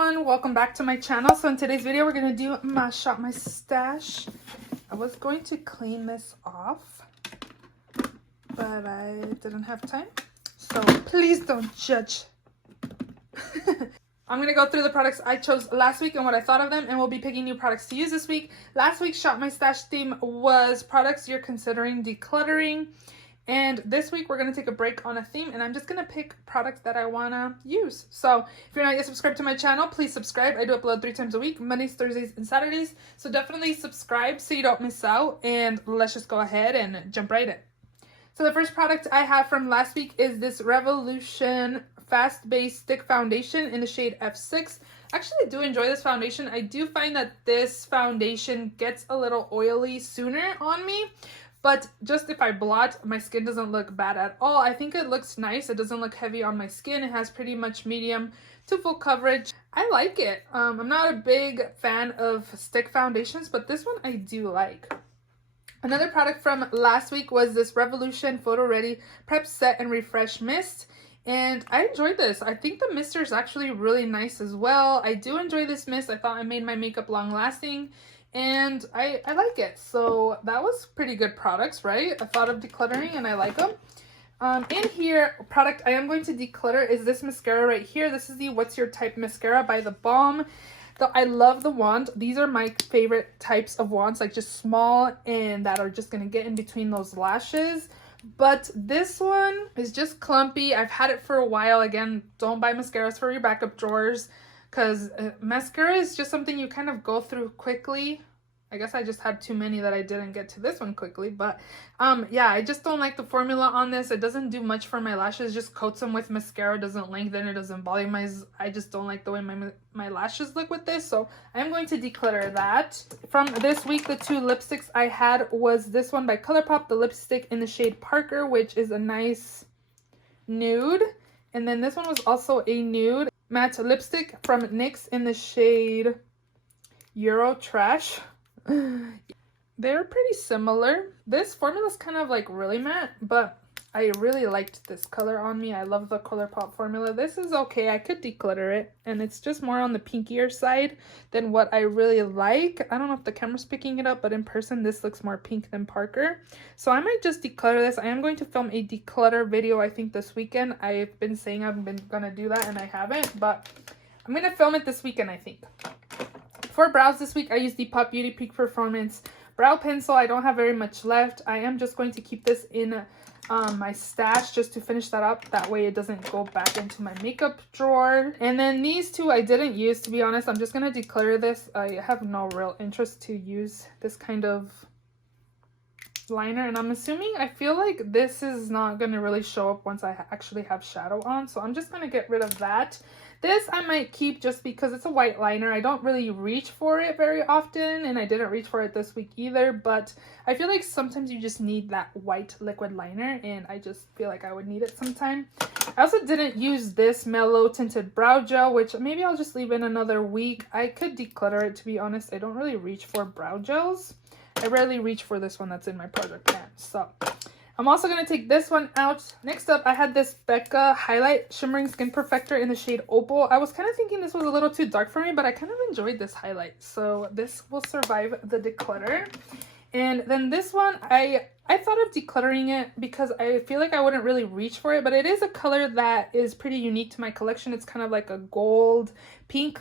everyone, welcome back to my channel. So in today's video we're going to do my shop my stash. I was going to clean this off, but I didn't have time, so please don't judge. I'm going to go through the products I chose last week and what I thought of them, and we'll be picking new products to use this week. Last week's shop my stash theme was products you're considering decluttering. And this week, we're going to take a break on a theme, and I'm just going to pick products that I want to use. So if you're not yet subscribed to my channel, please subscribe. I do upload 3 times a week, Mondays, Thursdays, and Saturdays. So definitely subscribe so you don't miss out. And let's just go ahead and jump right in. So the first product I have from last week is this Revolution Fast Base Stick Foundation in the shade F6. Actually, I do enjoy this foundation. I do find that this foundation gets a little oily sooner on me. But just if I blot, my skin doesn't look bad at all. I think it looks nice. It doesn't look heavy on my skin. It has pretty much medium to full coverage. I like it. I'm not a big fan of stick foundations, but this one I do like. Another product from last week was this Revolution Photo Ready Prep Set and Refresh Mist. And I enjoyed this. I think the mister is actually really nice as well. I do enjoy this mist. I thought it made my makeup long lasting. And I like it. So that was pretty good products, right? I thought of decluttering and I like them. In here, product I am going to declutter is this mascara right here. This is the What's Your Type mascara by The Balm. I love the wand. These are my favorite types of wands, like just small and that are just going to get in between those lashes. But this one is just clumpy. I've had it for a while. Again, don't buy mascaras for your backup drawers, because mascara is just something you kind of go through quickly. I guess I just had too many that I didn't get to this one quickly. But yeah, I just don't like the formula on this. It doesn't do much for my lashes. Just coats them with mascara. Doesn't lengthen. It doesn't volumize. I just don't like the way my lashes look with this. So I'm going to declutter that. From this week, the 2 lipsticks I had was this one by ColourPop. The lipstick in the shade Parker, which is a nice nude. And then this one was also a nude matte lipstick from NYX in the shade Euro Trash. They're pretty similar. This formula is kind of like really matte, but I really liked this color on me. I love the ColourPop formula. This is okay. I could declutter it, and it's just more on the pinkier side than what I really like. I don't know if the camera's picking it up, but in person this looks more pink than Parker. So I might just declutter this. I am going to film a declutter video, I think, this weekend. I've been saying I've been gonna do that and I haven't, but I'm gonna film it this weekend, I think. For brows this week, I used the Pop Beauty Peak Performance brow pencil. I don't have very much left. I am just going to keep this in my stash just to finish that up. That way it doesn't go back into my makeup drawer. And then these 2 I didn't use, to be honest. I'm just going to declare this. I have no real interest to use this kind of liner, and I'm assuming, I feel like this is not going to really show up once I actually have shadow on. So I'm just going to get rid of that. This I might keep just because it's a white liner. I don't really reach for it very often, and I didn't reach for it this week either, but I feel like sometimes you just need that white liquid liner, and I just feel like I would need it sometime. I also didn't use this Mellow Tinted Brow Gel, which maybe I'll just leave in another week. I could declutter it, to be honest. I don't really reach for brow gels. I rarely reach for this one that's in my project pan. So I'm also going to take this one out. Next up, I had this Becca Highlight Shimmering Skin Perfector in the shade Opal. I was kind of thinking this was a little too dark for me, but I kind of enjoyed this highlight. So this will survive the declutter. And then this one, I thought of decluttering it because I feel like I wouldn't really reach for it, but it is a color that is pretty unique to my collection. It's kind of like a gold pink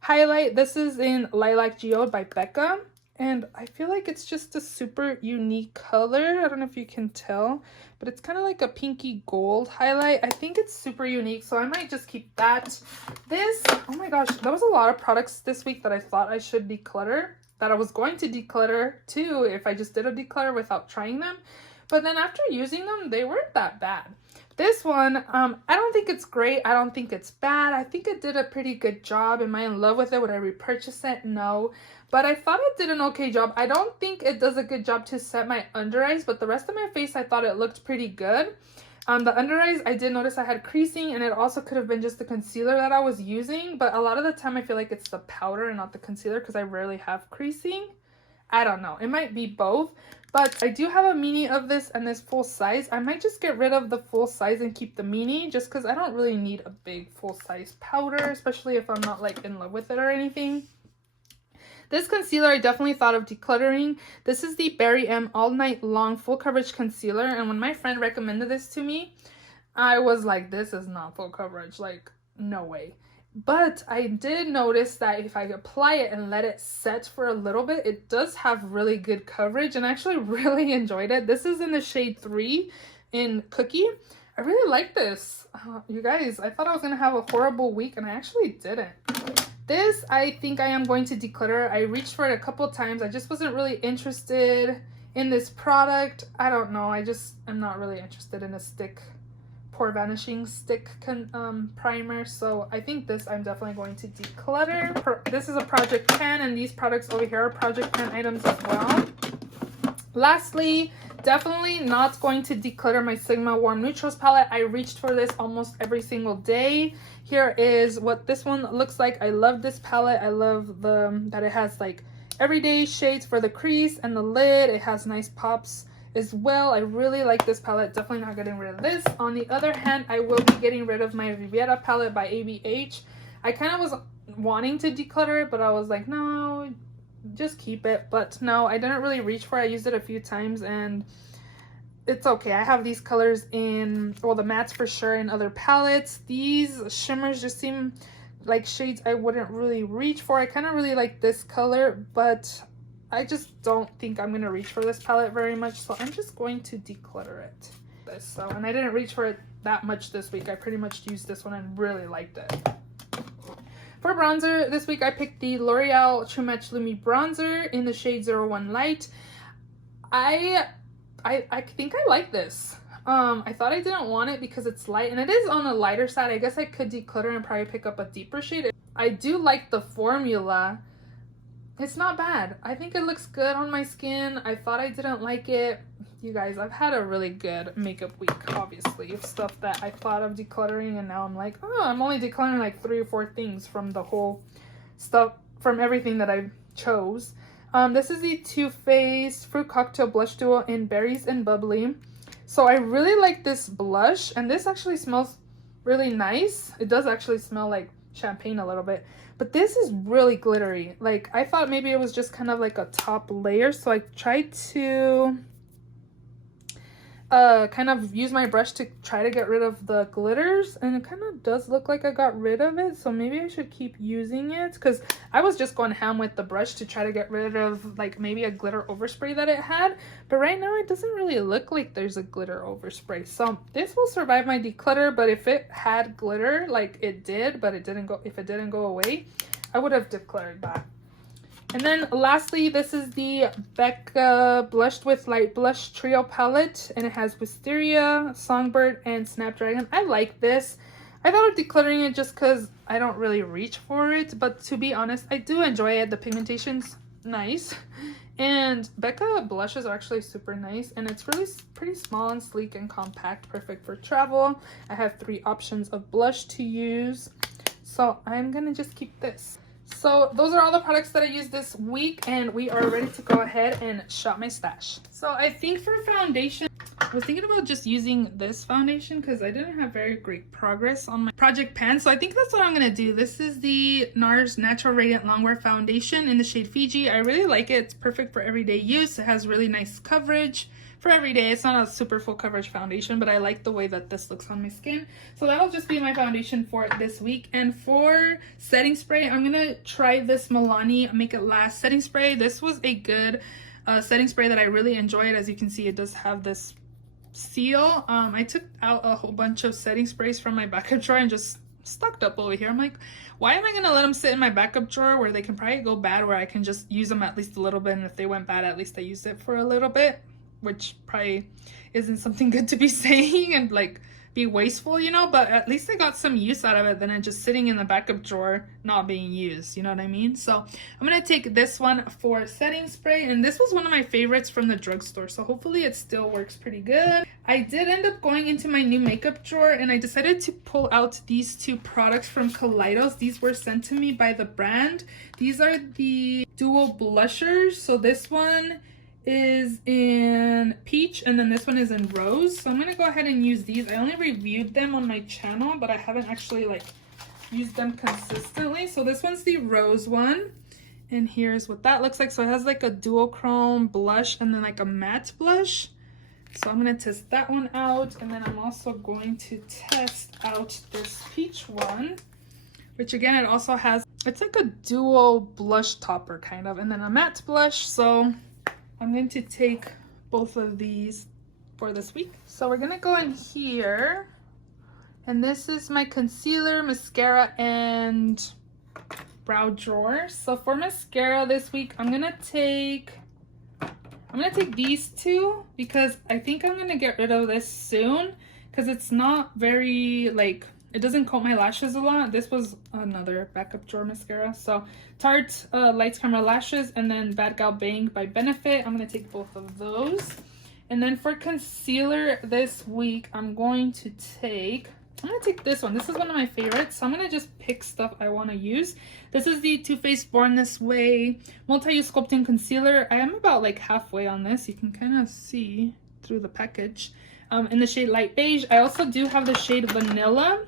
highlight. This is in Lilac Geode by Becca. And I feel like it's just a super unique color. I don't know if you can tell, but it's kind of like a pinky gold highlight. I think it's super unique, so I might just keep that. This, oh my gosh, there was a lot of products this week that I thought I should declutter, that I was going to declutter too if I just did a declutter without trying them. But then after using them, they weren't that bad. This one, I don't think it's great. I don't think it's bad. I think it did a pretty good job. Am I in love with it? Would I repurchase it? No. But I thought it did an okay job. I don't think it does a good job to set my under eyes, but the rest of my face, I thought it looked pretty good. The under eyes, I did notice I had creasing, and it also could have been just the concealer that I was using. But a lot of the time, I feel like it's the powder and not the concealer because I rarely have creasing. I don't know. It might be both. But I do have a mini of this and this full size. I might just get rid of the full size and keep the mini just because I don't really need a big full size powder, especially if I'm not like in love with it or anything. This concealer, I definitely thought of decluttering. This is the Berry M All Night Long Full Coverage Concealer. And when my friend recommended this to me, I was like, this is not full coverage. Like, no way. But I did notice that if I apply it and let it set for a little bit, it does have really good coverage, and I actually really enjoyed it. This is in the shade 3 in Cookie. I really like this. You guys, I thought I was going to have a horrible week, and I actually didn't. This, I think I am going to declutter. I reached for it a couple times. I just wasn't really interested in this product. I don't know. I just am not really interested in a stick pore vanishing stick primer, so I think this I'm definitely going to declutter. This is a Project Pan, and these products over here are Project Pan items as well. Lastly, definitely not going to declutter my Sigma Warm Neutrals palette. I reached for this almost every single day. Here is what this one looks like. I love this palette. I love that it has like everyday shades for the crease and the lid. It has nice pops as well. I really like this palette. Definitely not getting rid of this. On the other hand, I will be getting rid of my Riviera palette by eBates. I kind of was wanting to declutter it, but I was like, no, just keep it. But no, I didn't really reach for it. I used it a few times and it's okay. I have these colors in, well, the mattes for sure, in other palettes. These shimmers just seem like shades I wouldn't really reach for. I kind of really like this color, but I just don't think I'm going to reach for this palette very much, so I'm just going to declutter it. And I didn't reach for it that much this week. I pretty much used this one and really liked it. For bronzer, this week I picked the L'Oreal True Match Lumi Bronzer in the shade 01 Light. I think I like this. I thought I didn't want it because it's light, and it is on the lighter side. I guess I could declutter and probably pick up a deeper shade. I do like the formula. It's not bad. I think it looks good on my skin. I thought I didn't like it. You guys, I've had a really good makeup week, obviously, of stuff that I thought of decluttering, and now I'm like, oh, I'm only decluttering like 3 or 4 things from the whole stuff, from everything that I chose. This is the Too Faced Fruit Cocktail Blush Duo in Berries and Bubbly. So I really like this blush, and this actually smells really nice. It does actually smell like champagne a little bit, but this is really glittery. Like, I thought maybe it was just kind of like a top layer, so I tried to kind of use my brush to try to get rid of the glitters, and it kind of does look like I got rid of it, so maybe I should keep using it, because I was just going ham with the brush to try to get rid of like maybe a glitter overspray that it had, but right now it doesn't really look like there's a glitter overspray. So this will survive my declutter, but if it had glitter like it did, but it didn't go, if it didn't go away, I would have decluttered that. And then lastly, this is the Becca Blushed with Light Blush Trio Palette, and it has Wisteria, Songbird, and Snapdragon. I like this. I thought of decluttering it just because I don't really reach for it, but to be honest, I do enjoy it. The pigmentation's nice, and Becca blushes are actually super nice, and it's really pretty small and sleek and compact, perfect for travel. I have 3 options of blush to use, so I'm gonna just keep this. So those are all the products that I used this week, and we are ready to go ahead and shop my stash. So I think for foundation, I was thinking about just using this foundation because I didn't have very great progress on my Project Pan. So I think that's what I'm going to do. This is the NARS Natural Radiant Longwear Foundation in the shade Fiji. I really like it. It's perfect for everyday use. It has really nice coverage for every day. It's not a super full coverage foundation, but I like the way that this looks on my skin. So that'll just be my foundation for this week. And for setting spray, I'm gonna try this Milani Make It Last setting spray. This was a good setting spray that I really enjoyed. As you can see, it does have this seal. I took out a whole bunch of setting sprays from my backup drawer and just stocked up over here. I'm like, why am I gonna let them sit in my backup drawer where they can probably go bad, where I can just use them at least a little bit, and if they went bad, at least I used it for a little bit, which probably isn't something good to be saying and like be wasteful, you know, but at least I got some use out of it than it just sitting in the backup drawer not being used, you know what I mean? So I'm gonna take this one for setting spray, and this was one of my favorites from the drugstore, so hopefully it still works pretty good. I did end up going into my new makeup drawer and I decided to pull out these two products from Kaleidos. These were sent to me by the brand. These are the dual blushers. So this one is in peach and then this one is in rose. So I'm gonna go ahead and use these. I only reviewed them on my channel, but I haven't actually like used them consistently. So this one's the rose one, and here's what that looks like. So it has like a dual chrome blush and then like a matte blush. So I'm gonna test that one out, and then I'm also going to test out this peach one, which again, it also has, it's like a dual blush topper kind of, and then a matte blush. So I'm going to take both of these for this week. So we're gonna go in here, and this is my concealer, mascara, and brow drawer. So for mascara this week, I'm gonna take these two because I think I'm gonna get rid of this soon because it's not very, like, it doesn't coat my lashes a lot. This was another backup drawer mascara. So Tarte Lights Camera Lashes, and then Bad Gal Bang by Benefit. I'm gonna take both of those. And then for concealer this week, I'm gonna take this one. This is one of my favorites, so I'm gonna just pick stuff I want to use. This is the Too Faced Born This Way Multi-Use Sculpting Concealer. I am about like halfway on this. You can kind of see through the package. In the shade Light Beige. I also do have the shade Vanilla,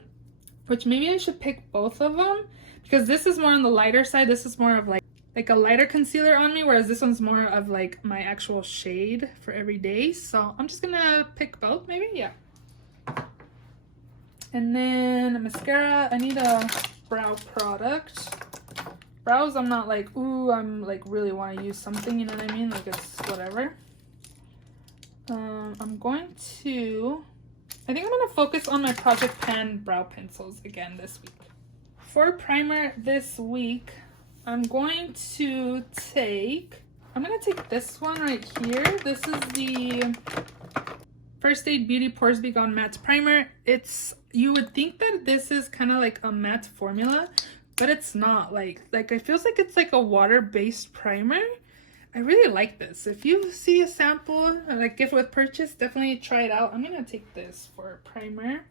which maybe I should pick both of them because this is more on the lighter side. This is more of like a lighter concealer on me, whereas this one's more of like my actual shade for every day. So I'm just gonna pick both, maybe, yeah. And then mascara, I need a brow product. Brows, I'm not like, ooh, I'm like really want to use something, you know what I mean? Like it's whatever. I think I'm going to focus on my Project Pan brow pencils again this week. For primer this week, I'm going to take this one right here. This is the First Aid Beauty Pores Be Gone Matte Primer. You would think that this is kind of like a matte formula, but it's not. Like it feels like it's like a water-based primer. I really like this. If you see a sample, like gift with purchase, definitely try it out. I'm gonna take this for a primer.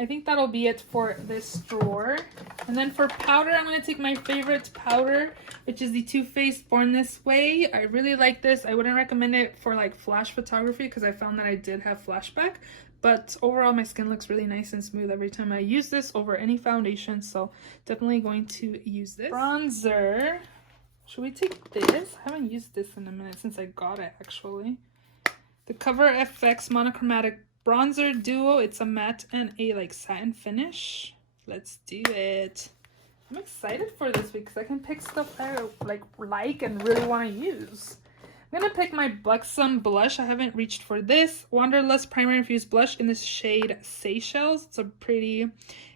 I think that'll be it for this drawer. And then for powder, I'm going to take my favorite powder, which is the Too Faced Born This Way. I really like this. I wouldn't recommend it for like flash photography because I found that I did have flashback. But overall, my skin looks really nice and smooth every time I use this over any foundation. So definitely going to use this. Bronzer. Should we take this? I haven't used this in a minute since I got it, actually. The Cover FX Monochromatic Bronzer Duo. It's a matte and a like satin finish. Let's do it. I'm excited for this week because I can pick stuff I like and really want to use. I'm gonna pick my Buxom blush. I haven't reached for this. Wanderlust Primer Infused Blush in this shade Seychelles. It's a pretty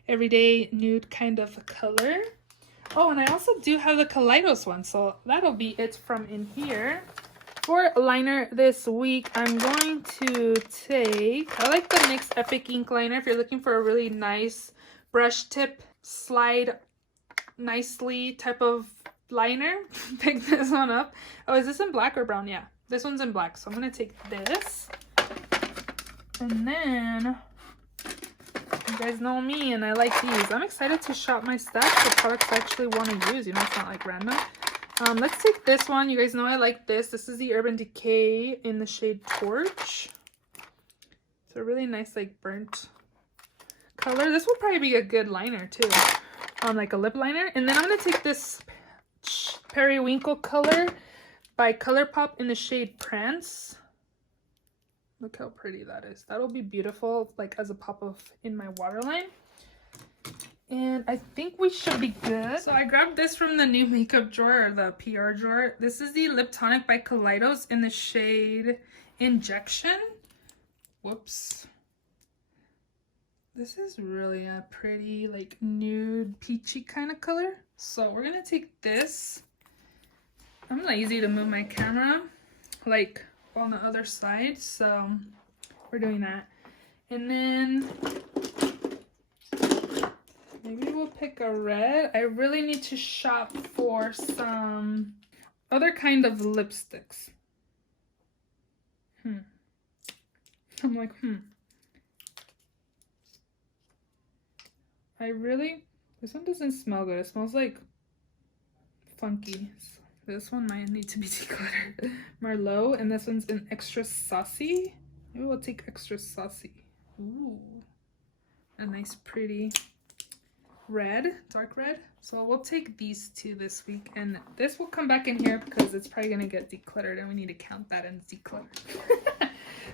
everyday nude kind of color. Oh, and I also do have the Kaleidos one, so that'll be it from in here. For liner this week, I'm going to take, I like the NYX Epic Ink Liner. If you're looking for a really nice brush tip, slide nicely type of liner, pick this one up. Oh, is this in black or brown? Yeah, this one's in black, so I'm going to take this. And then, you guys know me, and I like these. I'm excited to shop my stash of products I actually want to use. You know, it's not like random. Let's take this one. You guys know I like this. This is the Urban Decay in the shade Torch. It's a really nice, like, burnt color. This would probably be a good liner, too. Like a lip liner. And then I'm going to take this Periwinkle color by ColourPop in the shade Prance. Look how pretty that is. That'll be beautiful, like, as a pop-up in my waterline. And I think we should be good. So I grabbed this from the new makeup drawer, or the PR drawer. This is the Lip Tonic by Kaleidos in the shade Injection. Whoops. This is really a pretty, like, nude, peachy kind of color. So we're going to take this. I'm lazy to move my camera, like, on the other side. So we're doing that. And then Maybe we'll pick a red. I really need to shop for some other kind of lipsticks. I'm like, this one doesn't smell good. It smells like funky. So this one might need to be decluttered. Merlot, and this one's an extra saucy. Maybe we'll take extra saucy. Ooh, a nice pretty red, dark red. So we'll take these two this week, and this will come back in here because it's probably gonna get decluttered and we need to count that and declutter.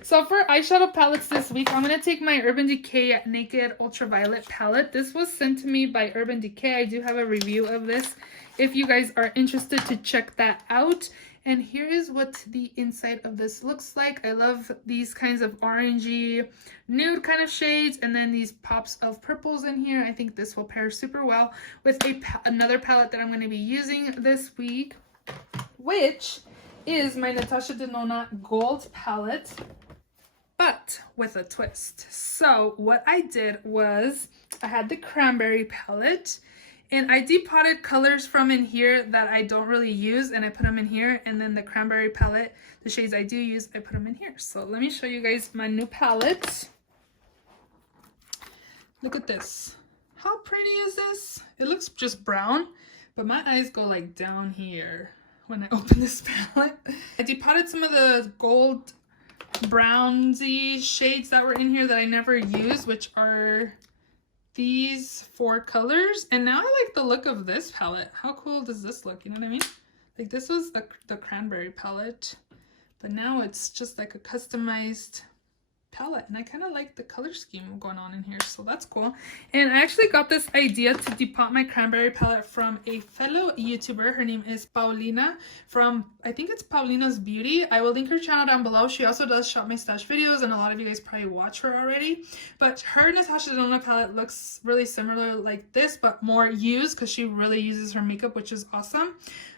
So for eyeshadow palettes this week, I'm going to take my Urban Decay Naked Ultraviolet palette. This was sent to me by Urban Decay. I do have a review of this if you guys are interested to check that out. And here is what the inside of this looks like. I love these kinds of orangey, nude kind of shades, and then these pops of purples in here. I think this will pair super well with another palette that I'm going to be using this week, which is my Natasha Denona Gold palette, but with a twist. So what I did was I had the cranberry palette, and I depotted colors from in here that I don't really use, and I put them in here, and then the cranberry palette, the shades I do use, I put them in here. So let me show you guys my new palette. Look at this. How pretty is this? It looks just brown, but my eyes go like down here when I open this palette. I depotted some of the gold brownsy shades that were in here that I never used, which are these 4 colors, and now I like the look of this palette. How cool does this look? You know what I mean? Like, this was the cranberry palette, but now it's just like a customized palette, and I kind of like the color scheme going on in here, so that's cool. And I actually got this idea to depot my cranberry palette from a fellow YouTuber. Her name is Paulina from, I think it's Paulina's Beauty. I will link her channel down below. She also does Shop My Stash videos, and a lot of you guys probably watch her already. But her Natasha Denona palette looks really similar like this, but more used, because she really uses her makeup, which is awesome.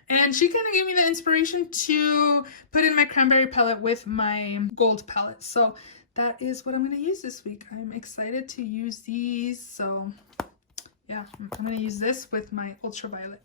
And she kind of gave me the inspiration to put in my cranberry palette with my gold palette. So that is what I'm going to use this week. I'm excited to use these. So yeah, I'm going to use this with my ultraviolet.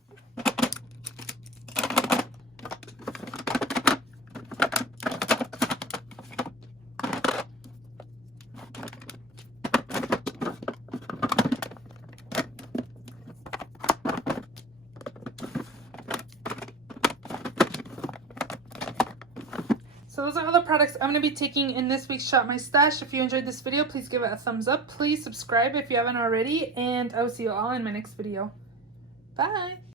So those are all the products I'm going to be taking in this week's Shop My Stash. If you enjoyed this video, please give it a thumbs up. Please subscribe if you haven't already, and I will see you all in my next video. Bye!